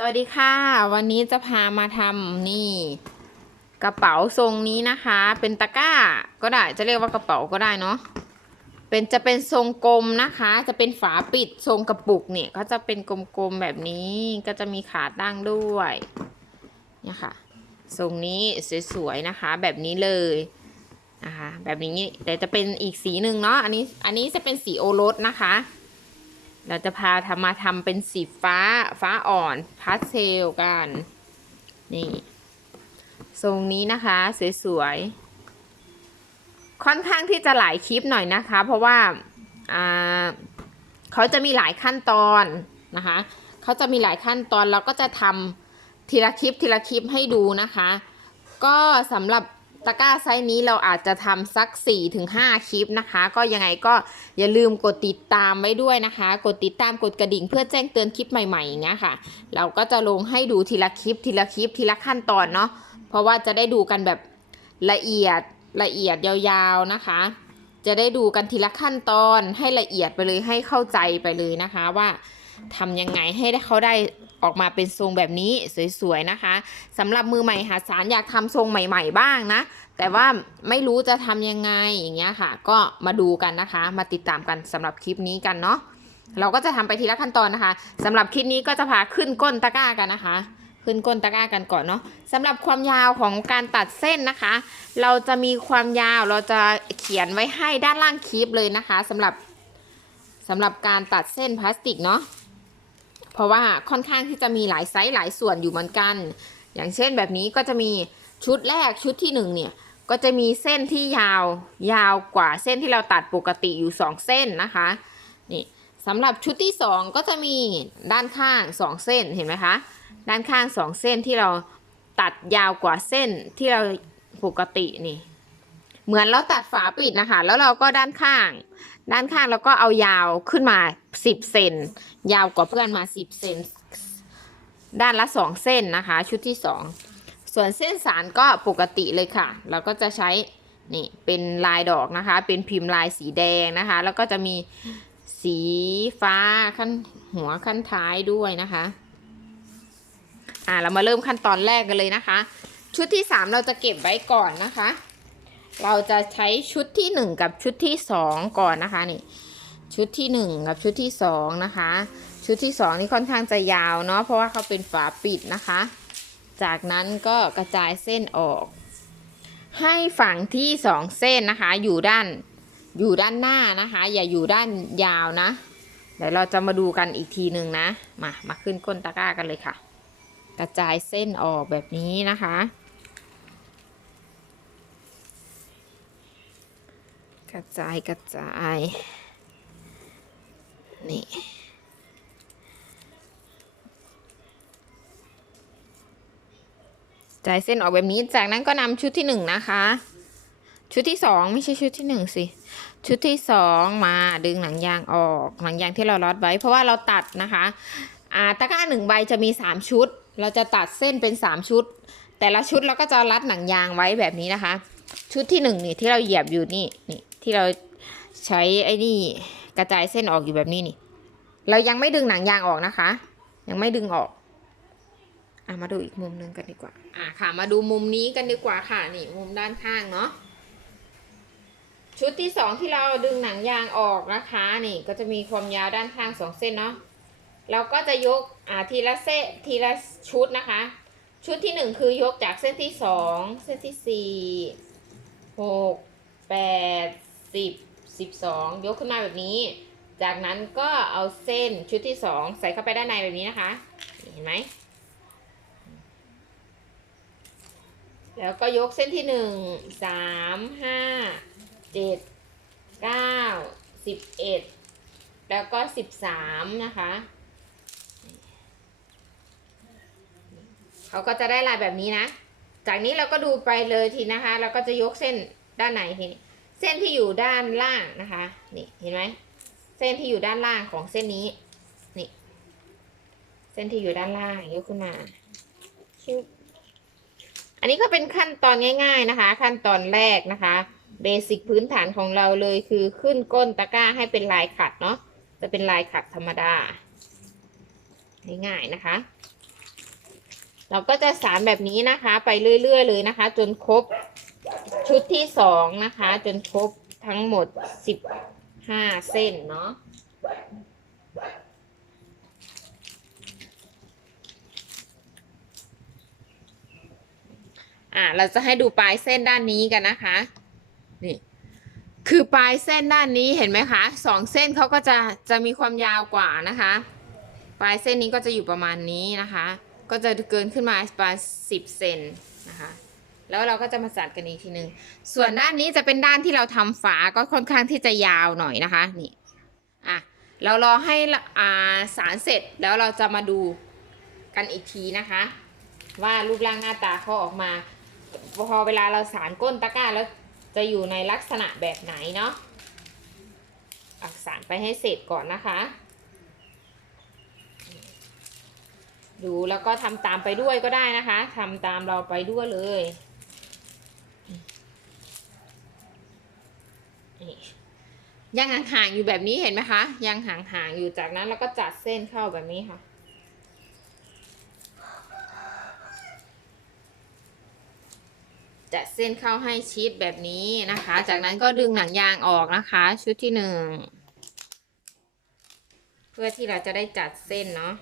สวัสดีค่ะ วันนี้จะพามาทำนี่ กระเป๋าทรงนี้นะคะ เป็นตะกร้าก็ได้จะเรียกว่ากระเป๋าก็ได้เนาะเป็นจะเป็นทรงกลมนะคะ จะเป็นฝาปิดทรงกระปุกเนี่ยก็จะเป็นกลมๆแบบนี้ก็จะมีขาตั้งด้วยเนี่ยค่ะทรงนี้สวยๆนะคะ แบบนี้เลยนะคะแบบนี้แต่จะเป็นอีกสีหนึ่งเนาะอันนี้อันนี้จะเป็นสีโอรสนะคะ เราจะพาทำมาทำเป็นสีฟ้าฟ้าอ่อนพาสเทลกัน นี่ทรงนี้นะคะสวยๆ ค่อนข้างที่จะหลายคลิปหน่อยนะคะ เพราะว่าอ่าเขาจะมีหลายขั้นตอนนะคะเขาจะมีหลายขั้นตอนเราก็จะทำทีละคลิปทีละคลิปให้ดูนะคะ ก็สำหรับ ตะกร้าไซส์นี้เราอาจจะทำสัก 4-5 คลิปนะคะ ก็ยังไงก็อย่าลืมกดติดตามไว้ด้วยนะคะ กดติดตามกดกระดิ่งเพื่อแจ้งเตือนคลิปใหม่ๆอย่างเงี้ยค่ะ เราก็จะลงให้ดูทีละคลิปทีละคลิปทีละขั้นตอนเนาะเพราะว่าจะได้ดูกันแบบละเอียดละเอียดยาวๆนะคะ จะได้ดูกันทีละขั้นตอนให้ละเอียดไปเลยให้เข้าใจไปเลยนะคะว่า ทำยังไงให้เขาได้ออกมาเป็นทรงแบบนี้สวยๆนะคะสำหรับมือใหม่หาสารอยากทำทรงใหม่ ๆ บ้างนะ แต่ว่าไม่รู้จะทำยังไงอย่างเงี้ยค่ะ ก็มาดูกันนะคะ มาติดตามกันสำหรับคลิปนี้กันเนาะเราก็จะทำไปทีละขั้นตอนนะคะสำหรับคลิปนี้ก็จะพาขึ้นก้นตะกร้ากันนะคะ ขึ้นก้นตะกร้ากันก่อนเนาะสำหรับความยาวของการตัดเส้นนะคะ เราจะมีความยาวเราจะเขียนไว้ให้ด้านล่างคลิปเลยนะคะสำหรับสำหรับการตัดเส้นพลาสติกเนาะ เพราะว่าค่อนข้างที่จะมีหลายไซส์หลายส่วนอยู่เหมือนกัน อย่างเช่นแบบนี้ก็จะมีชุดแรกชุดที่หนึ่งเนี่ยก็จะมีเส้นที่ยาวยาวกว่าเส้นที่เราตัดปกติอยู่ 2 เส้นนะคะนี่สำหรับชุดที่ 2 ก็จะมีด้านข้าง 2 เส้นเห็นไหมคะด้านข้าง 2 เส้นที่เราตัดยาวกว่าเส้นที่เราปกตินี่ เหมือนเราตัดฝาปิดนะคะ แล้วเราก็ด้านข้าง ด้านข้างเราก็เอายาวขึ้นมา 10 เซน ยาวกว่าเพื่อนมา 10 เซน ด้านละ 2 เส้นนะคะ ชุดที่ 2 ส่วนเส้นสารก็ปกติเลยค่ะ เราก็จะใช้ นี่ เป็นลายดอกนะคะ เป็นพิมพ์ลายสีแดงนะคะ แล้วก็จะมีสีฟ้าขั้นหัวขั้นท้ายด้วยนะคะ อ่า เรามาเริ่มขั้นตอนแรกกันเลยนะคะ ชุดที่ 3 เราจะเก็บไว้ก่อนนะคะ เราจะใช้ชุดที่1กับชุดที่2ก่อนนะคะนี่ชุดที่1กับชุดที่2นะคะ ชุดที่2นี่ค่อนข้างจะยาวเนาะเพราะว่าเขาเป็นฝาปิดนะคะ จากนั้นก็กระจายเส้นออก ให้ฝั่งที่สองเส้นนะคะ อยู่ด้านอยู่ด้านหน้านะคะ อย่าอยู่ด้านยาวนะ เดี๋ยวเราจะมาดูกันอีกทีหนึ่งนะ มามาขึ้นก้นตะกร้ากันเลยค่ะ กระจายเส้นออกแบบนี้นะคะ กระจายกระจาย นี่ จ่ายเส้นออกแบบนี้ จากนั้นก็นำชุดที่หนึ่งนะคะ ชุดที่สองไม่ใช่ชุดที่หนึ่งสิ ชุดที่สองมาดึงหนังยางออก หนังยางที่เราล็อตไว้ เพราะว่าเราตัดนะคะอ่าตะกร้าหนึ่งใบจะมีสามชุด เราจะตัดเส้นเป็นสามชุด แต่ละชุดเราก็จะรัดหนังยางไว้แบบนี้นะคะชุดที่หนึ่งนี่ที่เราเหยียบอยู่นี่นี่ ที่เราใช้ไอ้นี่กระจายเส้นออกอยู่แบบนี้นี่ เรายังไม่ดึงหนังยางออกนะคะ ยังไม่ดึงออกอะมาดูอีกมุมหนึ่งกันดีกว่า อะค่ะ มาดูมุมนี้กันดีกว่าค่ะ นี่มุมด้านข้างเนาะ ชุดที่สองที่เราดึงหนังยางออกนะคะ นี่ก็จะมีความยาวด้านข้างสองเส้นเนาะ เราก็จะยกอ่าทีละเส้นทีละชุดนะคะ ชุดที่หนึ่งคือยกจากเส้นที่สอง เส้นที่สี่หก สิบสิบสองยกขึ้นมาแบบนี้ จากนั้นก็เอาเส้นชุดที่สองใส่เข้าไปด้านในแบบนี้นะคะ เห็นไหม แล้วก็ยกเส้นที่หนึ่งสามห้าเจ็ดเก้าสิบเอ็ดแล้วก็สิบสามนะคะเขาก็จะได้ลายแบบนี้นะ จากนี้เราก็ดูไปเลยทีนะคะ เราก็จะยกเส้นด้านไหนทีนี้ เส้นที่อยู่ด้านล่างนะคะนี่เห็นไหมเส้นที่อยู่ด้านล่างของเส้นนี้นี่เส้นที่อยู่ด้านล่างยกขึ้นมาอันนี้ก็เป็นขั้นตอนง่ายๆนะคะ ขั้นตอนแรกนะคะเบสิกพื้นฐานของเราเลยคือขึ้นก้นตะกร้าให้เป็นลายขัดเนาะจะเป็นลายขัดธรรมดา ง่ายๆนะคะ เราก็จะสารแบบนี้นะคะ ไปเรื่อยๆเลยนะคะ จนครบ ชุดที่สองนะคะ จนครบทั้งหมดสิบห้าเส้นเนาะอะเราจะให้ดูปลายเส้นด้านนี้กันนะคะนี่คือปลายเส้นด้านนี้เห็นไหมคะสองเส้นเขาก็จะจะมีความยาวกว่านะคะ ปลายเส้นนี้ก็จะอยู่ประมาณนี้นะคะ ก็จะเกินขึ้นมาประมาณสิบเซนนะคะ แล้วเราก็จะมาจัดกันอีกทีนึง ส่วนด้านนี้จะเป็นด้านที่เราทำฝาก็ค่อนข้างที่จะยาวหน่อยนะคะ นี่ อะ เรารอให้อ่าสารเสร็จแล้วเราจะมาดูกันอีกทีนะคะ ว่ารูปร่างหน้าตาเขาออกมา พอเวลาเราสารก้นตะกร้าแล้วจะอยู่ในลักษณะแบบไหนเนาะอักสารไปให้เสร็จก่อนนะคะ ดูแล้วก็ทำตามไปด้วยก็ได้นะคะทำตามเราไปด้วยเลยนี่ ยังห่างๆอยู่แบบนี้เห็นไหมคะ ยังห่างๆอยู่จากนั้นเราก็จัดเส้นเข้าแบบนี้ค่ะ จัดเส้นเข้าให้ชิดแบบนี้นะคะ จากนั้นก็ดึงหนังยางออกนะคะ ชุดที่หนึ่งเพื่อที่เราจะได้จัดเส้นเนาะ